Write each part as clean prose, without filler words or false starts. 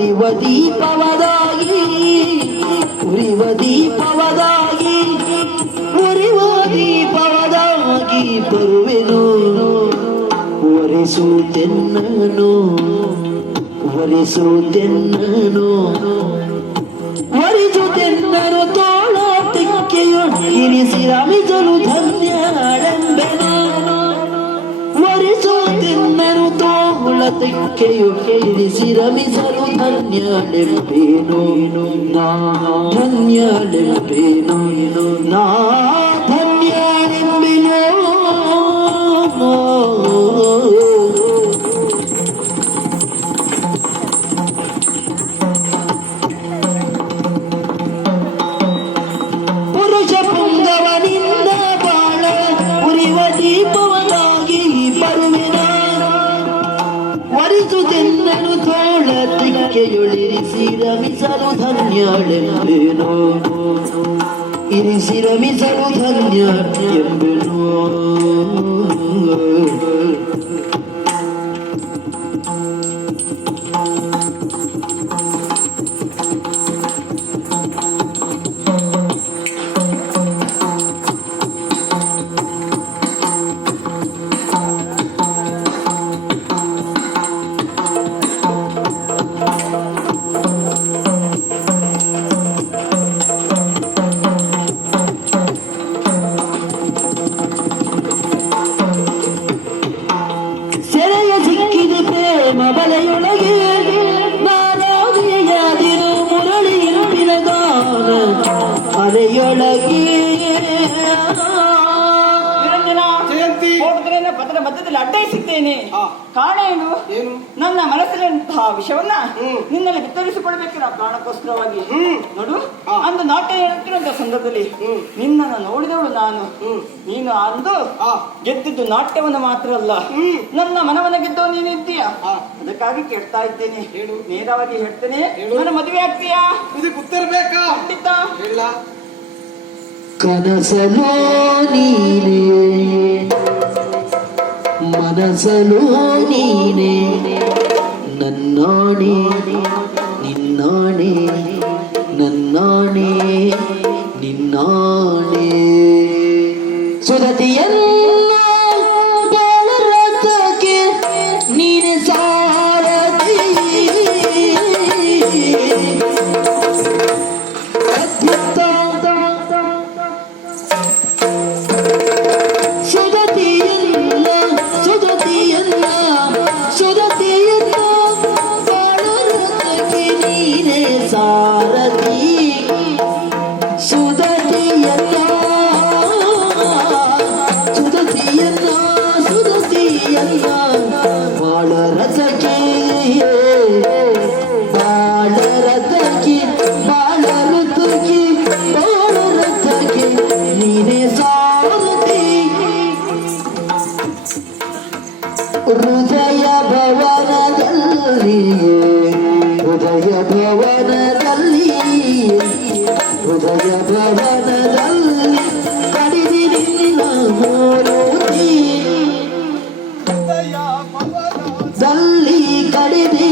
ಉರಿವ ದೀಪವದಾಗಿ ಉರಿವ ದೀಪವದಾಗಿ ಉರಿವ ದೀಪವದಾಗಿ ಬರುವೆನು ಒರೆಸುತ್ತೆನ್ನನು ಒರೆಸುತ್ತೆನ್ನನು ಒರೆಸುತ್ತೆನ್ನನು ತೋಳ ತಿಕ್ಕೆಯು ಇರಿಸಿ ರಮಿಸಲು ಧನ್ಯಳೆಂಬೆನು ಒರೆಸುತ್ತೆನ್ನನು ತೋಳ ತಿಕ್ಕೆಯು ಇರಿಸಿ ರಮಿಸಲು ಧನ್ಯಳೆಂಬೆನು ನಾ ಧನ್ಯಳೆಂಬೆನು ನಾ ಧನ್ಯಳೆಂಬೆನು ಪುರುಷ ಪುಂಗವನಿಂದ ಬಾಳ ಉರಿವ ದೀಪವನಾಗಿ ಬರುವೆನ ಒರೆಸುತ್ತೆನ್ನನು ತೋಳ ತಿಕ್ಕೆಯೊಳಿರಿಸಿ ರಮಿಸಲು ಧನ್ಯಳೆಂಬೆನು ಇರಿಸಿ ರಮಿಸಲು ಧನ್ಯ ಎಂಬೆನು ಬಲೆಯೊಳಗೆ ನಾರಾದಿಯಾದಿರು ಮುರಳಿ ಇಂಪಿನ ಗಾನ ಅಲೆಯೊಳಗೆ ಪತ್ರದ ಮಧ್ಯದಲ್ಲಿ ಅಡ್ಡಯಿಸಿದ್ದೇನೆ. ಕಾರಣೇನು? ನನ್ನ ಮನಸ್ಸಿನಂತಹ ವಿಷಯವನ್ನ ನಿನ್ನಲ್ಲಿ ವಿತರಿಸಿಕೊಳ್ಬೇಕಿಲ್ಲ ಕಾರಣಕ್ಕೋಸ್ಕರವಾಗಿ. ನೋಡು, ಅಂದು ನಾಟ್ಯ ಹೇಳುತ್ತಿರುವಂತಹ ಸಂದರ್ಭದಲ್ಲಿ ನಿನ್ನನ್ನು ನೋಡಿದವಳು ನಾನು. ನೀನು ಅಂದು ಗೆದ್ದಿದ್ದು ನಾಟ್ಯವನ್ನು ಮಾತ್ರ ಅಲ್ಲ, ನನ್ನ ಮನವನ್ನ ಗೆದ್ದವ ನೀನಿದ್ದೀಯ. ಅದಕ್ಕಾಗಿ ಕೇಳ್ತಾ ಇದ್ದೇನೆ, ನೇರವಾಗಿ ಹೇಳ್ತೇನೆ, ನನ್ನ ಮದುವೆ ಆಗ್ತೀಯಾ? ಇದಕ್ಕೆ ಉತ್ತರ ಬೇಕಾ? ಖಂಡಿತ. ಕನಸಲೋ ನೀನೇ ಮನಸಲೋ ನೀನೇ ನನ್ನಾಣೆ ನಿನ್ನಾಣೆ ನನ್ನಾಣೆ ನಿನ್ನಾಣೆ ಸುರತಿಯಲ್ಲ ಬಾಳರಥಕ್ಕೆ ನೀನೆ ಸಾರಥಿ ಹೃದಯ ಭವನದಲ್ಲಿ ಹೃದಯ ಭವನದಲ್ಲಿ ಹೃದಯ ಭವನದಲ್ಲಿ ಕಡಿದಿರಿಲ್ಲ ಮೂರುತಿ ದಲ್ಲಿ ಕಡಿದೆ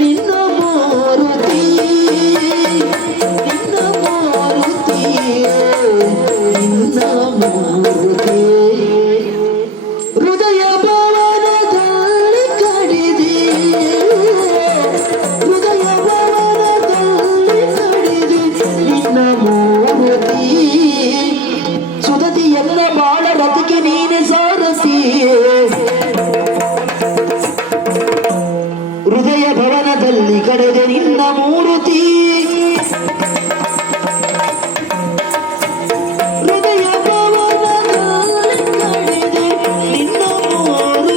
ನಿನ್ನ ಮೂರುತಿ ನಿನ್ನ ಮೂರುತಿ ನಿನ್ನ ಮೂರುತಿ ಹೃದಯ ಭವನದಲ್ಲಿ ಕಡಿದೆ ಹೃದಯ ಭವನದಲ್ಲಿ ಕಡಿದೆ ನಿನ್ನ ಮೂರುತಿ ಸುಧತಿ ಎಲ್ಲ ಬಾಳ ರಥಕ್ಕೆ ನೀನೆ ಸಾರಥಿ ಹೃದಯ ಭವನದಲ್ಲಿ ಕಡೆದೆ ನಿನ್ನ ಮೂರುತಿ ಹೃದಯ ಭವನದಲ್ಲಿ ಕಡೆದೆ ನಿನ್ನ ಮೂರುತಿ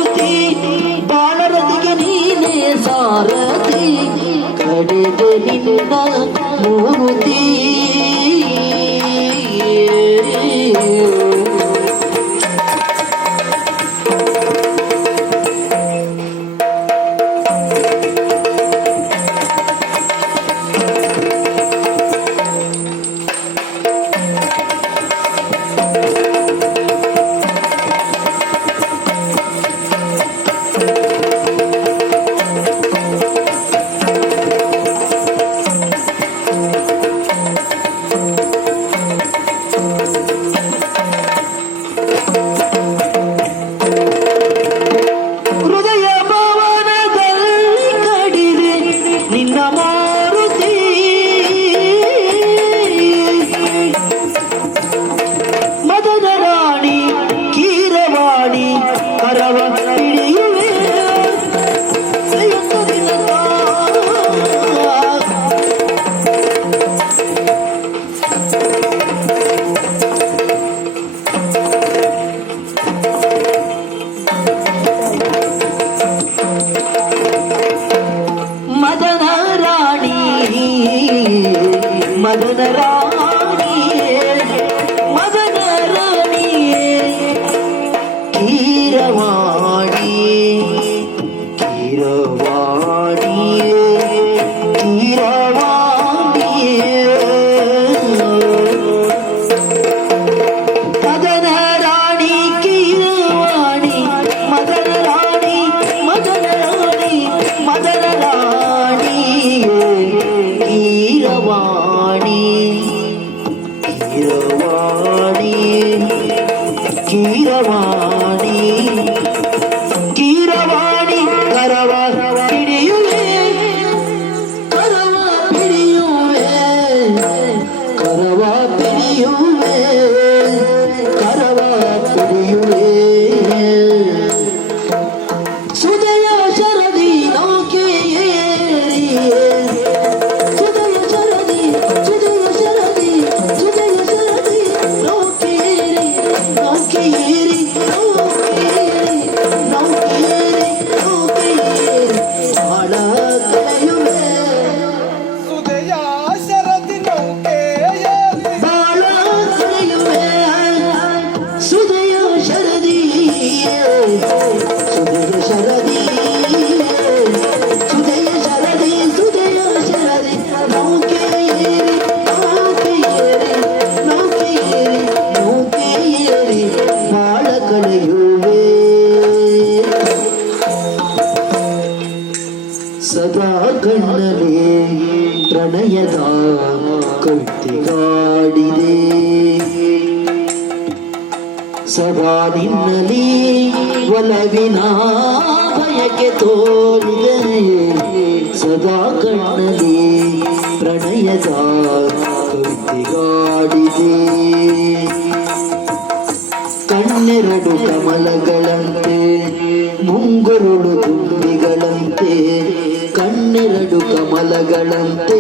ಕೀರವಾಣಿ ಕೀರವಾಣಿ ಮದನ ರಾಣಿ ಕೀರವಾಣಿ ಮದನ ರಾಣಿ ಮದನ ರಾಣಿ ಮದನ ರಾಣಿ ಕೀರವಾಣಿ ಕೀರವಾಣಿ ಕೀರವಾಣಿ ಕೀರವಾಣಿ ಕರವ ಹಿಡಿಯುವೆ ಕರವ ಹಿಡಿಯುವೆ ಕರವ ಹಿಡಿಯುವೆ ಕರವ ಹಿಡಿಯುವೆ ಸುದಯ ಶರದಿ ನೌಕೆ ಏರಿ ಸುದಯ ಶರದಿ ಸುದಯ ಶರದಿ ಸುದಯ ಶರದಿ ನೌಕೆ ಏರಿ ನೌಕೆ ಏರಿ ನೌಕೆ ಏರಿ ನೌಕೆ ಏರಿ ನೌಕೆ ಏರಿ ಬಾಳ ಕಳೆಯುವೆ ಸುದೆಯ ಶರದಿ ನೌಕೆಯಲ್ಲಿ ಬಾಳ ಕಳೆಯುವೆ ಸುದಯ ಶರದಿ ಸುದಯ ಶರದಿ ಸುದಯ ಶರದಿ ಸುದಯ ಶರದಿ ನೌಕೆ ಏರಿ ನೌಕೆ ಏರಿ ನೌಕೆ ಏರಿ ನೌಕೆ ಏರಿ ಬಾಳ ಕಳೆಯುವೆ ಸದಾ ಕಣ್ಣಲೆ ಪ್ರಣಯದ ಕವಿತೆಗಾಡಿದೆ ಸದಾ ನಿನ್ನಲಿ ಒಲವಿನ ಬಯಕೆ ತೋರಿದೆ ಸದಾ ಕಣ್ಣಲಿ ಪ್ರಣಯದ ಕವಿತೆಗಾಡಿದೆ ಕಣ್ಣೆರಡು ಕಮಲಗಳಂತೆ ಮುಂಗುರುಳು ದುಂಬಿಗಳಂತೆ ಕಣ್ಣೆರಡು ಕಮಲಗಳಂತೆ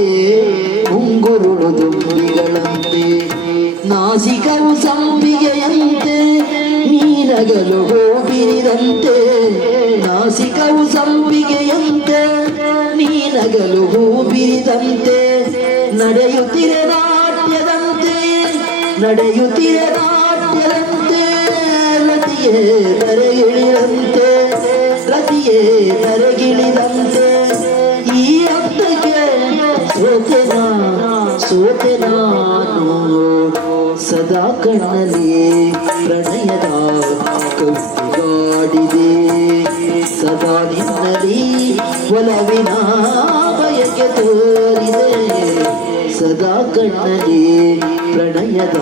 ಮುಂಗುರುಳು ದುಂಬಿಗಳಂತೆ ನಾಸಿಕವು ಸಂಪಿಗೆಯಂತೆ ನೀನಗಲು ಹೂಬಿರಿದಂತೆ ನಾಸಿಕವು ಸಂಪಿಗೆಯಂತೆ ನೀನಗಲು ಹೂಬಿರಿದಂತೆ ನಡೆಯುತ್ತಿರೆ ನಾಟ್ಯದಂತೆ ನಡೆಯುತ್ತಿರೆ ನಾಟ್ಯದಂತೆ ರತಿಯೇ ತರೆಗಿಳಿದಂತೆ ರತಿಯೇ ತರೆಗಿಳಿದಂತೆ ಈ ಹತ್ತಕ್ಕೆ ಸೋತೆ ನಾನು ಸದಾ ಕಣ್ಣಲ್ಲಿ ಪ್ರಣಯದ ಕವಿತೆಗಾಡಿದೆ ಸದಾ ನಿನ್ನಲ್ಲಿ ಒಲವಿನ ಬಯಕೆ ತೋರಿದೆ ಸದಾ ಕಣ್ಣಲ್ಲಿ ಪ್ರಣಯದ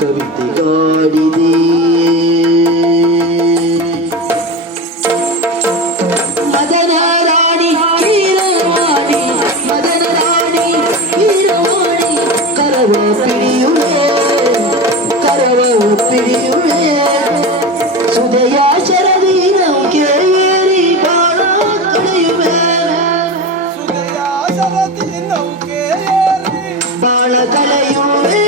ಕವಿತೆಗಾಡಿದೆ ಮದನ ರಾಣಿ ಕೀರವಾಣಿ ಮದನ ರಾಣಿ ಕೀರವಾಣಿ ಕರವ ಪಿಡಿಯುವೆ ಕರವ ಪಿಡಿಯುವೆ ಸುದಯ ಶರದಿ ನೌಕೆ ಏರಿ ಬಾಳ ಕಳೆಯುವೆ ಸುದೆಯ ಶರದಿ ನೌಕೆಯಲ್ಲಿ ಬಾಳ ಕಳೆಯುವೆ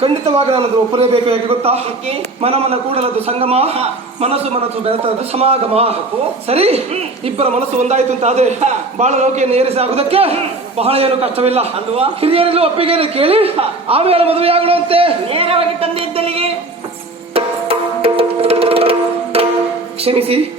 ಖಂಡಿತವಾಗಿ ನಾನು ಅದು ಒಪ್ಪಲೇಬೇಕು. ಯಾಕೆ ಗೊತ್ತಾ? ಓಕೆ. ಮನ ಕೂಡಲದು ಸಂಗಮ, ಹಾ. ಮನಸ್ಸು ಬೆರೆತದ್ದು ಸಮಾಗಮ. ಓ. ಸರಿ, ಇಬ್ಬರ ಮನಸ್ಸು ಒಂದಾಯ್ತು ಅಂತ ಆದ್ರೆ ಹಾ. ಬಾಳ ಲೋಕಿಯನ್ನು ಏರಿಸಿ ಆಗುದಕ್ಕೆ ಬಹಳ ಏನು ಕಷ್ಟವಿಲ್ಲ. ಅಲ್ವಾ? ಹಿರಿಯರಲ್ಲೂ ಒಪ್ಪಿಗೆ ಕೇಳಿ ಹಾ. ಆಮೇಲೆ ಮದುವೆ ಆಗುವಂತೆ. ನೇರವಾಗಿ ತಂದೆ ಇದ್ದಲ್ಲಿಗೆ ಕ್ಷಮಿಸಿ.